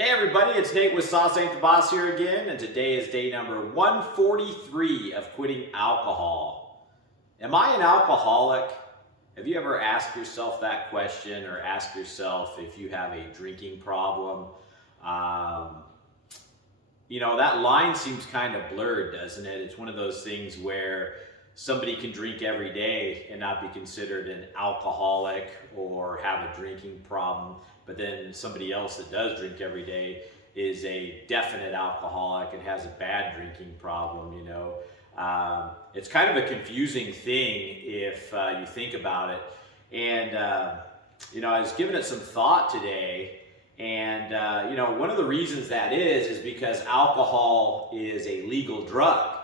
Hey everybody, it's Nate with Sauce Ain't the Boss here again, and today is day number 143 of quitting alcohol. Am I an alcoholic? Have you ever asked yourself that question, or asked yourself if you have a drinking problem? Um, that line seems kind of blurred, doesn't it? It's one of those things where somebody can drink every day and not be considered an alcoholic or have a drinking problem, but then somebody else that does drink every day is a definite alcoholic and has a bad drinking problem. It's kind of a confusing thing if you think about it. And I was giving it some thought today. And, one of the reasons that is because alcohol is a legal drug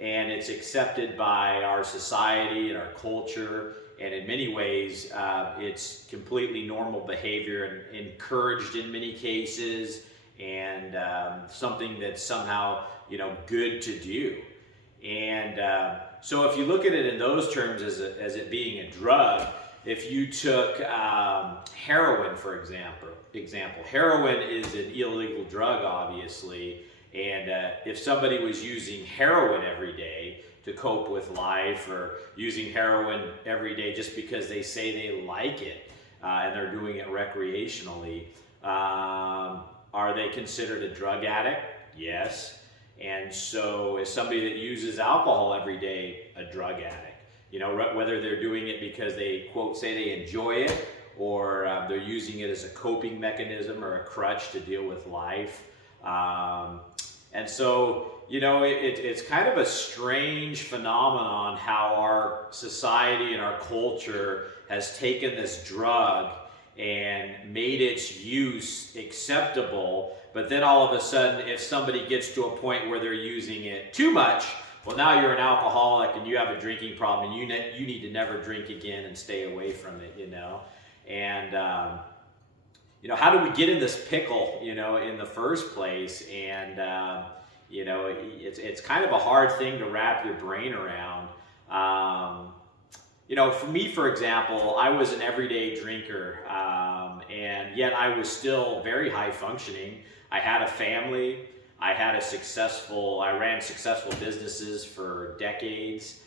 and it's accepted by our society and our culture. And in many ways, it's completely normal behavior and encouraged in many cases, and something that's somehow, good to do. And so if you look at it in those terms as it being a drug, if you took heroin, for example, heroin is an illegal drug, obviously, and if somebody was using heroin every day to cope with life, or using heroin every day just because they say they like it and they're doing it recreationally, are they considered a drug addict? Yes. And so is somebody that uses alcohol every day a drug addict? Whether they're doing it because they, quote, say they enjoy it, or they're using it as a coping mechanism or a crutch to deal with life. And so, it's kind of a strange phenomenon how our society and our culture has taken this drug and made its use acceptable. But then all of a sudden, if somebody gets to a point where they're using it too much, well, now you're an alcoholic and you have a drinking problem, and you need to never drink again and stay away from it, And, how do we get in this pickle, in the first place? And, it's kind of a hard thing to wrap your brain around. For me, for example, I was an everyday drinker, and yet I was still very high functioning. I had a family. I ran successful businesses for decades.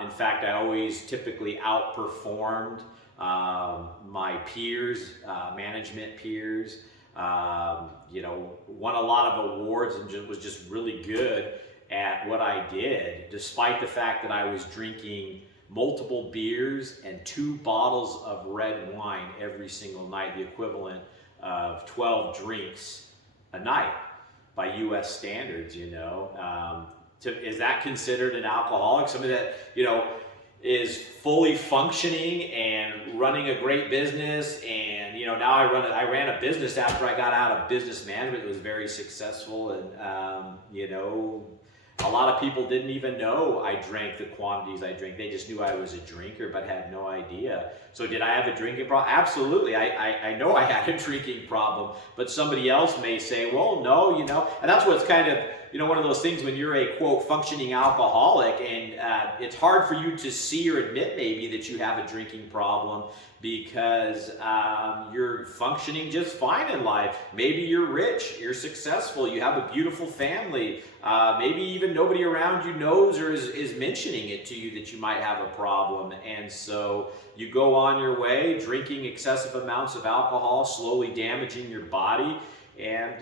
In fact, I always typically outperformed my peers, management peers. Won a lot of awards and was just really good at what I did, despite the fact that I was drinking multiple beers and 2 bottles of red wine every single night, the equivalent of 12 drinks a night by U.S. standards. Is that considered an alcoholic? Somebody that, is fully functioning and running a great business, and now I ran a business after I got out of business management. It was very successful, and a lot of people didn't even know I drank the quantities I drank. They just knew I was a drinker, but had no idea. So did I have a drinking problem? Absolutely. I know I had a drinking problem, but somebody else may say, well, no, and that's what's kind of, one of those things when you're a, quote, functioning alcoholic, and it's hard for you to see or admit maybe that you have a drinking problem because you're functioning just fine in life. Maybe you're rich, you're successful, you have a beautiful family. Maybe even nobody around you knows or is mentioning it to you that you might have a problem. And so you go on your way drinking excessive amounts of alcohol, slowly damaging your body. And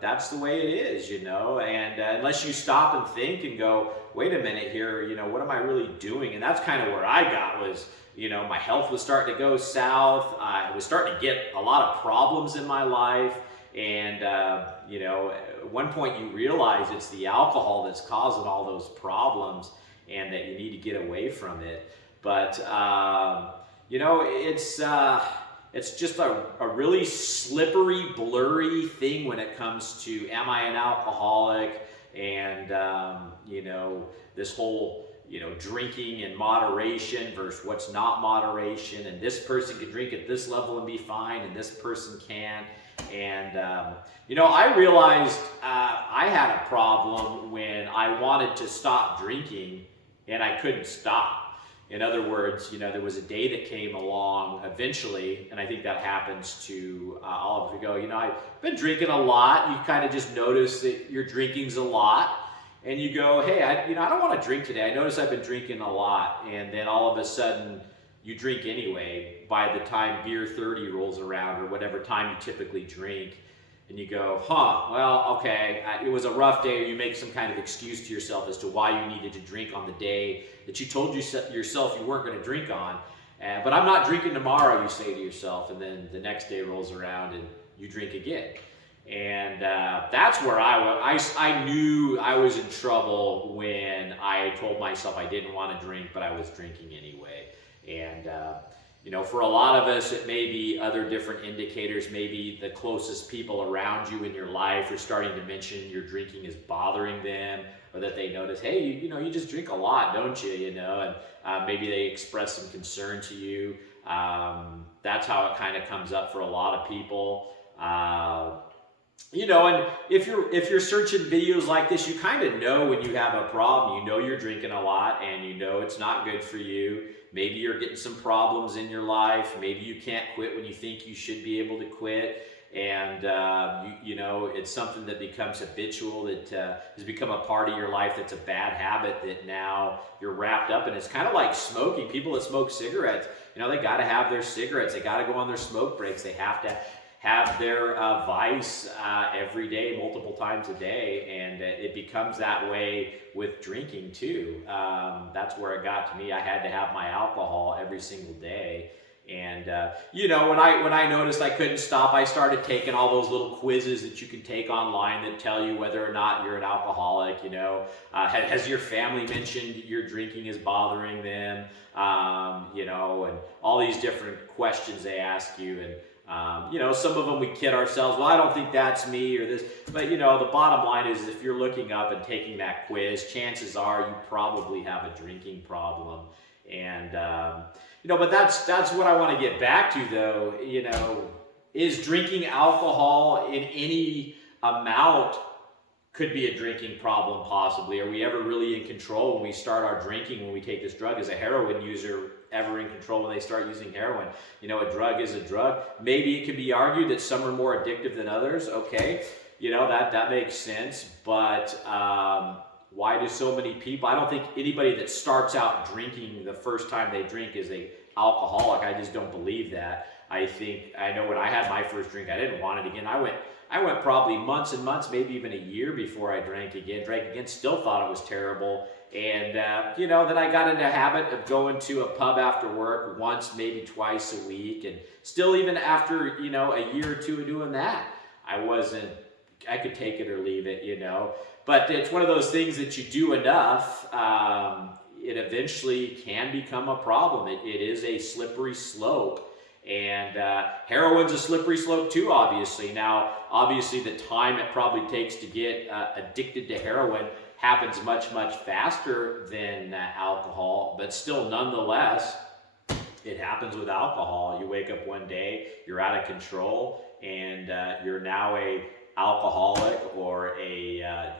that's the way it is, and unless you stop and think and go, wait a minute here, what am I really doing? And that's kind of where I got was, my health was starting to go south. I was starting to get a lot of problems in my life. And, at one point you realize it's the alcohol that's causing all those problems and that you need to get away from it. But, it's just a really slippery, blurry thing when it comes to, am I an alcoholic? And, this whole, drinking in moderation versus what's not moderation. And this person can drink at this level and be fine, and this person can't. And, I realized I had a problem when I wanted to stop drinking and I couldn't stop. In other words, there was a day that came along eventually, and I think that happens to all of us. We go, I've been drinking a lot. You kind of just notice that your drinking's a lot, and you go, hey, I don't want to drink today. I notice I've been drinking a lot, and then all of a sudden you drink anyway by the time beer 30 rolls around or whatever time you typically drink. And you go, well, okay, it was a rough day, or you make some kind of excuse to yourself as to why you needed to drink on the day that you told yourself you weren't going to drink on. But I'm not drinking tomorrow, you say to yourself, and then the next day rolls around and you drink again. And that's where I knew I was in trouble when I told myself I didn't want to drink, but I was drinking anyway. And for a lot of us, it may be other different indicators. Maybe the closest people around you in your life are starting to mention your drinking is bothering them, or that they notice, hey, you just drink a lot, don't you? And maybe they express some concern to you. That's how it kind of comes up for a lot of people. And if you're searching videos like this, you kind of know when you have a problem. You're drinking a lot, and it's not good for you. Maybe you're getting some problems in your life. Maybe you can't quit when you think you should be able to quit. And, it's something that becomes habitual, that has become a part of your life that's a bad habit that now you're wrapped up in. It's kind of like smoking. People that smoke cigarettes, they got to have their cigarettes. They got to go on their smoke breaks. They have to have their vice every day, multiple times a day, and it becomes that way with drinking too. That's where it got to me. I had to have my alcohol every single day. And when I noticed I couldn't stop, I started taking all those little quizzes that you can take online that tell you whether or not you're an alcoholic. Has your family mentioned your drinking is bothering them? And all these different questions they ask you. And some of them we kid ourselves, well, I don't think that's me or this. But, the bottom line is, if you're looking up and taking that quiz, chances are you probably have a drinking problem. And, but that's what I want to get back to, though. Is drinking alcohol in any amount could be a drinking problem, possibly. Are we ever really in control when we start our drinking, when we take this drug? Is a heroin user ever in control when they start using heroin? A drug is a drug. Maybe it can be argued that some are more addictive than others. Okay, that makes sense. But why do so many people? I don't think anybody that starts out drinking the first time they drink is an alcoholic. I just don't believe that. I know when I had my first drink, I didn't want it again. I went probably months and months, maybe even a year before I drank again, still thought it was terrible. And, then I got into a habit of going to a pub after work once, maybe twice a week. And still, even after, a year or two of doing that, I could take it or leave it, But it's one of those things that you do enough, it eventually can become a problem. It is a slippery slope. And heroin's a slippery slope too, obviously. Now, obviously, the time it probably takes to get addicted to heroin happens much, much faster than alcohol, but still, nonetheless, it happens with alcohol. You wake up one day, you're out of control, and you're now a alcoholic or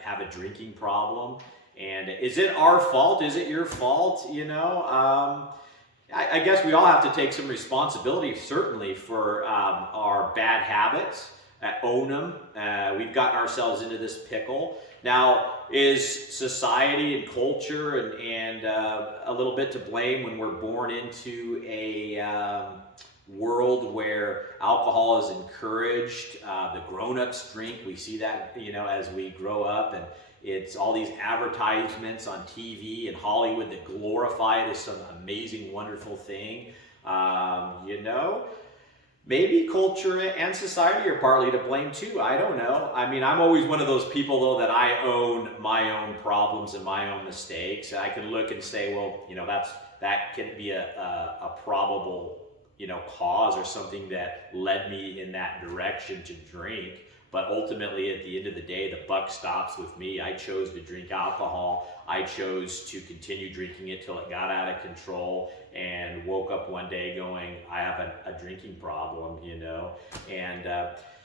have a drinking problem. And is it our fault? Is it your fault? I guess we all have to take some responsibility, certainly, for our bad habits, own them. We've gotten ourselves into this pickle. Now, is society and culture and a little bit to blame when we're born into a world where alcohol is encouraged? The grown-ups drink. We see that, as we grow up, and it's all these advertisements on TV and Hollywood that glorify it as some amazing, wonderful thing. Maybe culture and society are partly to blame too. I don't know. I'm always one of those people, though, that I own my own problems and my own mistakes. I can look and say, well, that can be a probable, cause or something that led me in that direction to drink. But ultimately, at the end of the day, the buck stops with me. I chose to drink alcohol. I chose to continue drinking it till it got out of control, and woke up one day going, I have a drinking problem, And,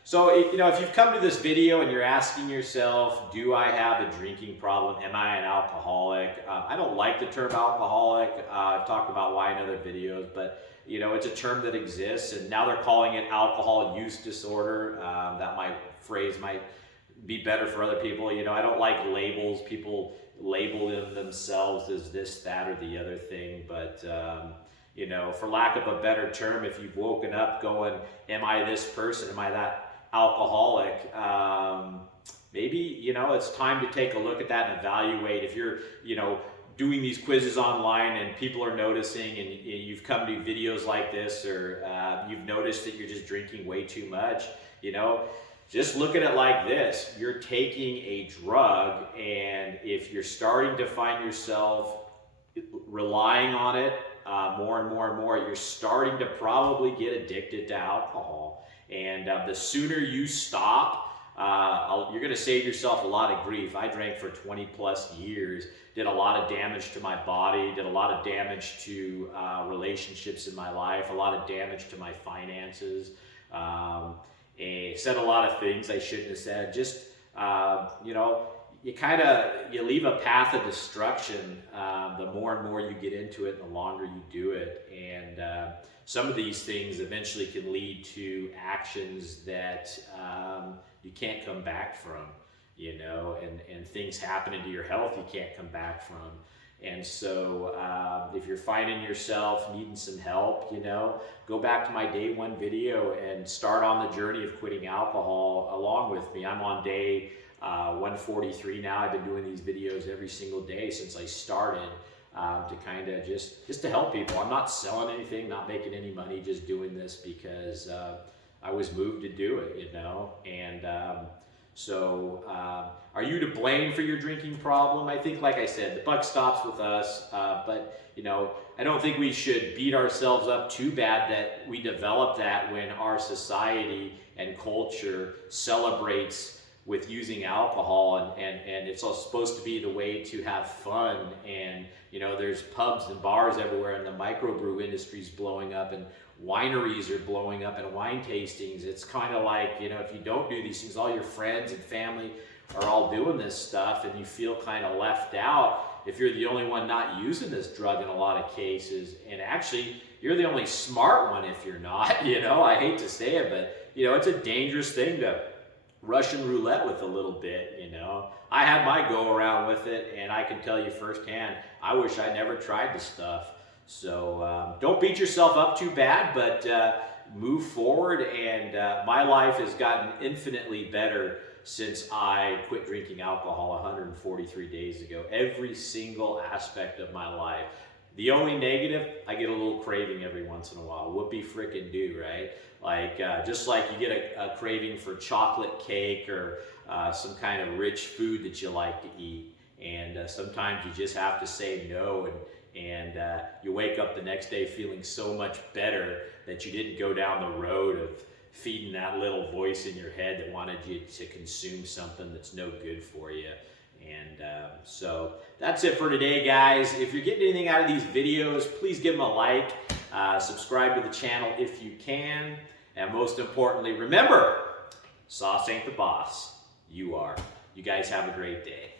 So, if you've come to this video and you're asking yourself, do I have a drinking problem? Am I an alcoholic? I don't like the term alcoholic. I've talked about why in other videos, but it's a term that exists, and now they're calling it alcohol use disorder. That phrase might be better for other people. I don't like labels. People label themselves as this, that, or the other thing, but for lack of a better term, if you've woken up going, am I this person? Am I that alcoholic? Maybe, it's time to take a look at that and evaluate. If you're, doing these quizzes online and people are noticing, and you've come to videos like this, or you've noticed that you're just drinking way too much, just look at it like this. You're taking a drug, and if you're starting to find yourself relying on it more and more and more, you're starting to probably get addicted to alcohol. And the sooner you stop, you're going to save yourself a lot of grief. I drank for 20 plus years, did a lot of damage to my body, did a lot of damage to relationships in my life, a lot of damage to my finances, and said a lot of things I shouldn't have said. Just, you leave a path of destruction the more and more you get into it and the longer you do it. And some of these things eventually can lead to actions that you can't come back from, and things happening to your health you can't come back from. And so if you're finding yourself needing some help, go back to my day one video and start on the journey of quitting alcohol along with me. I'm on day 143 now. I've been doing these videos every single day since I started to kind of just to help people. I'm not selling anything, not making any money, just doing this because I was moved to do it, and so are you to blame for your drinking problem? I think, like I said, the buck stops with us, but I don't think we should beat ourselves up too bad that we developed that when our society and culture celebrates with using alcohol, and it's all supposed to be the way to have fun, and there's pubs and bars everywhere, and the microbrew industry's blowing up, and wineries are blowing up, and wine tastings. It's kind of like, if you don't do these things, all your friends and family are all doing this stuff, and you feel kind of left out if you're the only one not using this drug in a lot of cases. And actually, you're the only smart one if you're not. I hate to say it, but it's a dangerous thing to Russian roulette with a little bit. I had my go around with it, and I can tell you firsthand, I wish I never tried the stuff. So don't beat yourself up too bad, but move forward. And my life has gotten infinitely better since I quit drinking alcohol 143 days ago. Every single aspect of my life. The only negative, I get a little craving every once in a while. Whoopie frickin' do, right? Like, just like you get a craving for chocolate cake or some kind of rich food that you like to eat. And sometimes you just have to say no, and you wake up the next day feeling so much better that you didn't go down the road of feeding that little voice in your head that wanted you to consume something that's no good for you. And so that's it for today, guys. If you're getting anything out of these videos, please give them a like, subscribe to the channel if you can, and most importantly, remember, sauce ain't the boss, you are. You guys have a great day.